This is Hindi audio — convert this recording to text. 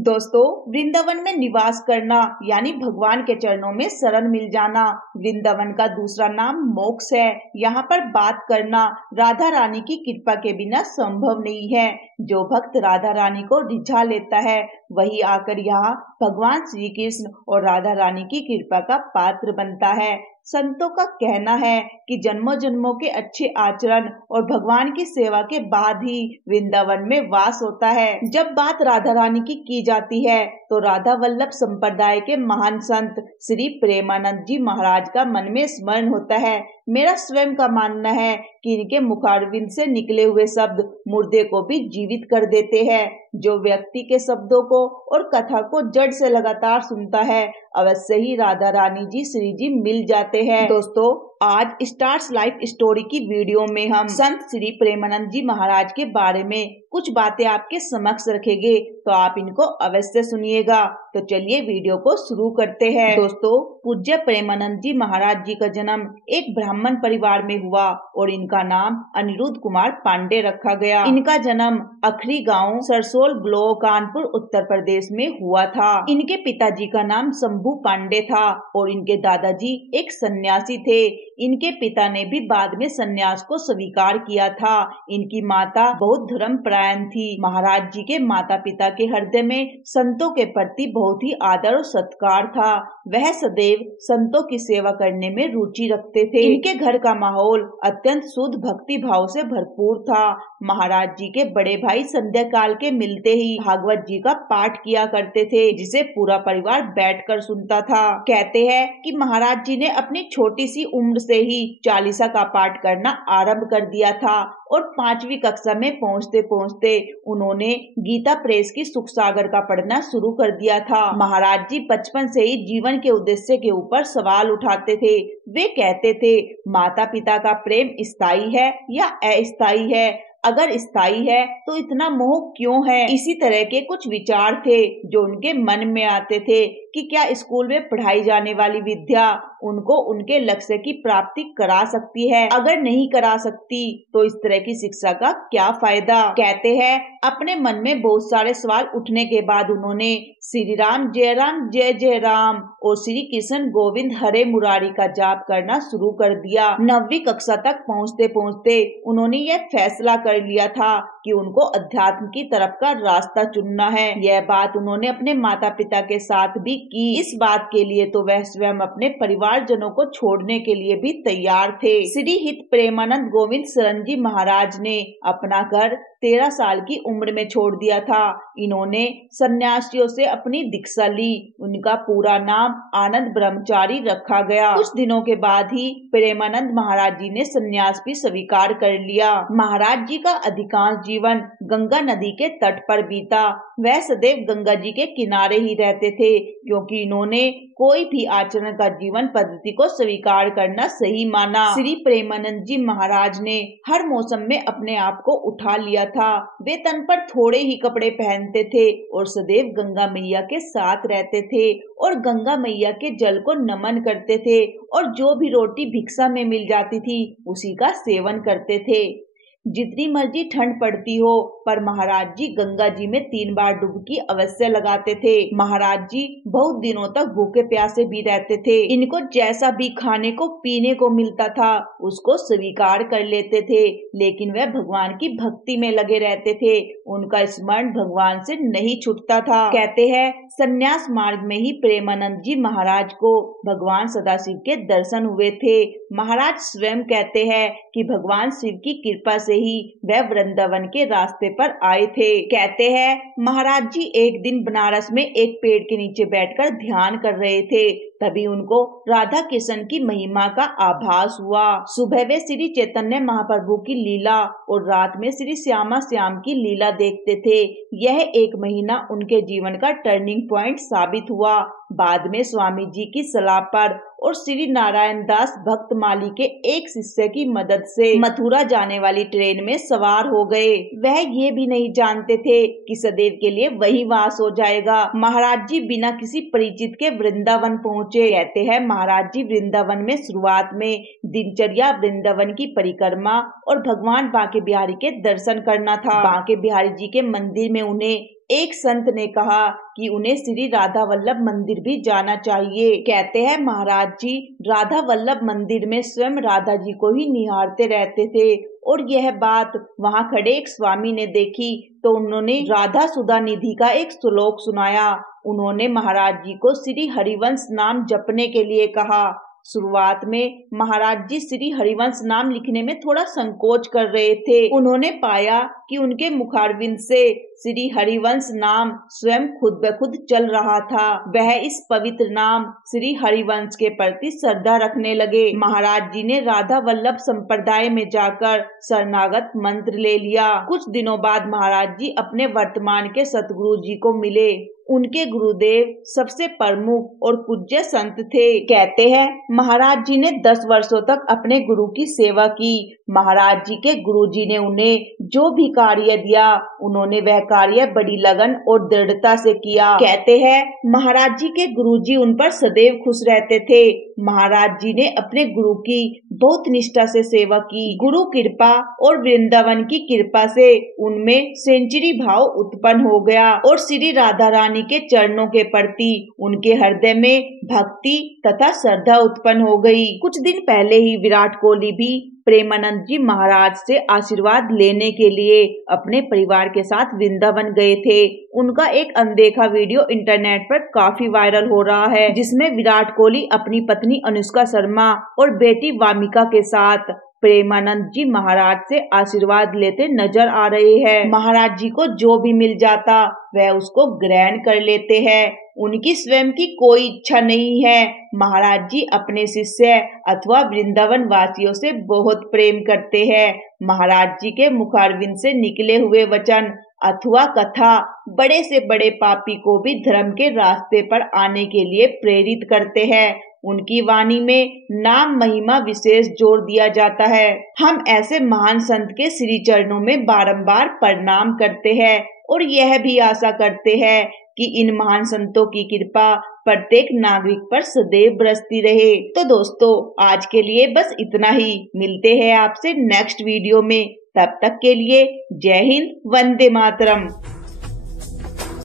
दोस्तों, वृंदावन में निवास करना यानी भगवान के चरणों में शरण मिल जाना वृंदावन का दूसरा नाम मोक्ष है। यहाँ पर बात करना राधा रानी की कृपा के बिना संभव नहीं है। जो भक्त राधा रानी को रिझा लेता है वही आकर यहाँ भगवान श्री कृष्ण और राधा रानी की कृपा का पात्र बनता है। संतों का कहना है कि जन्मों जन्मों के अच्छे आचरण और भगवान की सेवा के बाद ही वृंदावन में वास होता है। जब बात राधा रानी की जाती है तो राधा वल्लभ संप्रदाय के महान संत श्री प्रेमानंद जी महाराज का मन में स्मरण होता है। मेरा स्वयं का मानना है कि इनके मुखारविंद से निकले हुए शब्द मुर्दे को भी जीवित कर देते हैं। जो व्यक्ति के शब्दों को और कथा को जड़ से लगातार सुनता है अवश्य ही राधा रानी जी श्री जी मिल जाते हैं। दोस्तों, आज स्टार्स लाइफ स्टोरी की वीडियो में हम संत श्री प्रेमानंद जी महाराज के बारे में कुछ बातें आपके समक्ष रखेंगे, तो आप इनको अवश्य सुनिएगा। तो चलिए वीडियो को शुरू करते हैं। दोस्तों, पूज्य प्रेमानंद जी महाराज जी का जन्म एक ब्राह्मण परिवार में हुआ और इनका नाम अनिरुद्ध कुमार पांडे रखा गया। इनका जन्म अखरी गांव सरसोल ब्लॉक कानपुर उत्तर प्रदेश में हुआ था। इनके पिताजी का नाम शंभू पांडे था और इनके दादाजी एक सन्यासी थे। इनके पिता ने भी बाद में सन्यास को स्वीकार किया था। इनकी माता बहुत धर्म परायण थी। महाराज जी के माता पिता के हृदय में संतों के प्रति बहुत ही आदर और सत्कार था। वह सदैव संतों की सेवा करने में रुचि रखते थे। इनके घर का माहौल अत्यंत शुद्ध भक्ति भाव से भरपूर था। महाराज जी के बड़े भाई संध्या काल के मिलते ही भागवत जी का पाठ किया करते थे, जिसे पूरा परिवार बैठकर सुनता था। कहते हैं कि महाराज जी ने अपनी छोटी सी उम्र से ही चालीसा का पाठ करना आरंभ कर दिया था और 5वीं कक्षा में पहुंचते पहुंचते उन्होंने गीता प्रेस की सुख सागर का पढ़ना शुरू कर दिया था। महाराज जी बचपन से ही जीवन के उद्देश्य के ऊपर सवाल उठाते थे। वे कहते थे, माता पिता का प्रेम स्थायी है या अस्थायी है? अगर स्थायी है तो इतना मोह क्यों है? इसी तरह के कुछ विचार थे जो उनके मन में आते थे कि क्या स्कूल में पढ़ाई जाने वाली विद्या उनको उनके लक्ष्य की प्राप्ति करा सकती है? अगर नहीं करा सकती तो इस तरह की शिक्षा का क्या फायदा? कहते हैं अपने मन में बहुत सारे सवाल उठने के बाद उन्होंने श्री राम जय जय राम और श्री कृष्ण गोविंद हरे मुरारी का जाप करना शुरू कर दिया। 9वीं कक्षा तक पहुँचते पहुँचते उन्होंने यह फैसला कर लिया था कि उनको अध्यात्म की तरफ का रास्ता चुनना है। यह बात उन्होंने अपने माता पिता के साथ भी की। इस बात के लिए तो वह स्वयं अपने परिवारजनों को छोड़ने के लिए भी तैयार थे। श्री हित प्रेमानंद गोविंद शरण जी महाराज ने अपना घर 13 साल की उम्र में छोड़ दिया था। इन्होंने सन्यासियों से अपनी दीक्षा ली। उनका पूरा नाम आनंद ब्रह्मचारी रखा गया। कुछ दिनों के बाद ही प्रेमानंद महाराज जी ने सन्यास भी स्वीकार कर लिया। महाराज जी का अधिकांश जीवन गंगा नदी के तट पर बीता। वह सदैव गंगा जी के किनारे ही रहते थे, क्योंकि इन्होंने कोई भी आचरण का जीवन पद्धति को स्वीकार करना सही माना। श्री प्रेमानंद जी महाराज ने हर मौसम में अपने आप को उठा लिया था। वे तन पर थोड़े ही कपड़े पहनते थे और सदैव गंगा मैया के साथ रहते थे और गंगा मैया के जल को नमन करते थे और जो भी रोटी भिक्षा में मिल जाती थी उसी का सेवन करते थे। जितनी मर्जी ठंड पड़ती हो पर महाराज जी गंगा जी में 3 बार डुबकी अवश्य लगाते थे। महाराज जी बहुत दिनों तक भूखे प्यासे भी रहते थे। इनको जैसा भी खाने को पीने को मिलता था उसको स्वीकार कर लेते थे, लेकिन वह भगवान की भक्ति में लगे रहते थे। उनका स्मरण भगवान से नहीं छूटता था। कहते हैं संन्यास मार्ग में ही प्रेमानंद जी महाराज को भगवान सदाशिव के दर्शन हुए थे। महाराज स्वयं कहते हैं कि भगवान शिव की कृपा से ही वह वृंदावन के रास्ते पर आए थे। कहते हैं महाराज जी एक दिन बनारस में एक पेड़ के नीचे बैठकर ध्यान कर रहे थे। तभी उनको राधा कृष्ण की महिमा का आभास हुआ। सुबह वे श्री चैतन्य महाप्रभु की लीला और रात में श्री श्यामा श्याम की लीला देखते थे। यह 1 महीना उनके जीवन का टर्निंग पॉइंट साबित हुआ। बाद में स्वामी जी की सलाह पर और श्री नारायण दास भक्तमाली के एक शिष्य की मदद से मथुरा जाने वाली ट्रेन में सवार हो गए। वह ये भी नहीं जानते थे कि सदैव के लिए वही वास हो जाएगा। महाराज जी बिना किसी परिचित के वृंदावन पहुँचे। कहते हैं महाराज जी वृंदावन में शुरुआत में दिनचर्या वृंदावन की परिक्रमा और भगवान बांके बिहारी के दर्शन करना था। बांके बिहारी जी के मंदिर में उन्हें एक संत ने कहा कि उन्हें श्री राधा वल्लभ मंदिर भी जाना चाहिए। कहते हैं महाराज जी राधा वल्लभ मंदिर में स्वयं राधा जी को ही निहारते रहते थे और यह बात वहां खड़े एक स्वामी ने देखी तो उन्होंने राधा सुधा निधि का एक श्लोक सुनाया। उन्होंने महाराज जी को श्री हरिवंश नाम जपने के लिए कहा। शुरुआत में महाराज जी श्री हरिवंश नाम लिखने में थोड़ा संकोच कर रहे थे। उन्होंने पाया कि उनके मुखारविंद से श्री हरिवंश नाम स्वयं खुद ब खुद चल रहा था। वह इस पवित्र नाम श्री हरिवंश के प्रति श्रद्धा रखने लगे। महाराज जी ने राधा वल्लभ संप्रदाय में जाकर शरणागत मंत्र ले लिया। कुछ दिनों बाद महाराज जी अपने वर्तमान के सतगुरु जी को मिले। उनके गुरुदेव सबसे प्रमुख और पूज्य संत थे। कहते हैं महाराज जी ने 10 वर्षों तक अपने गुरु की सेवा की। महाराज जी के गुरुजी ने उन्हें जो भी कार्य दिया उन्होंने वह कार्य बड़ी लगन और दृढ़ता से किया। कहते हैं महाराज जी के गुरुजी उन पर सदैव खुश रहते थे। महाराज जी ने अपने गुरु की बहुत निष्ठा से सेवा की। गुरु कृपा और वृंदावन की कृपा से उनमें सेंचुरी भाव उत्पन्न हो गया और श्री राधा रानी के चरणों के प्रति उनके हृदय में भक्ति तथा श्रद्धा उत्पन्न हो गई। कुछ दिन पहले ही विराट कोहली भी प्रेमानंद जी महाराज से आशीर्वाद लेने के लिए अपने परिवार के साथ वृंदावन गए थे। उनका एक अनदेखा वीडियो इंटरनेट पर काफी वायरल हो रहा है, जिसमें विराट कोहली अपनी पत्नी अनुष्का शर्मा और बेटी वामिका के साथ प्रेमानंद जी महाराज से आशीर्वाद लेते नजर आ रहे हैं। महाराज जी को जो भी मिल जाता वह उसको ग्रहण कर लेते हैं। उनकी स्वयं की कोई इच्छा नहीं है। महाराज जी अपने शिष्य अथवा वृंदावन वासियों से बहुत प्रेम करते हैं। महाराज जी के मुखारविंद से निकले हुए वचन अथवा कथा बड़े से बड़े पापी को भी धर्म के रास्ते पर आने के लिए प्रेरित करते हैं। उनकी वाणी में नाम महिमा विशेष जोर दिया जाता है। हम ऐसे महान संत के श्री चरणों में बारंबार प्रणाम करते हैं और यह भी आशा करते हैं कि इन महान संतों की कृपा प्रत्येक नागरिक पर सदैव बरसती रहे। तो दोस्तों आज के लिए बस इतना ही। मिलते हैं आपसे नेक्स्ट वीडियो में। तब तक के लिए जय हिंद, वंदे मातरम।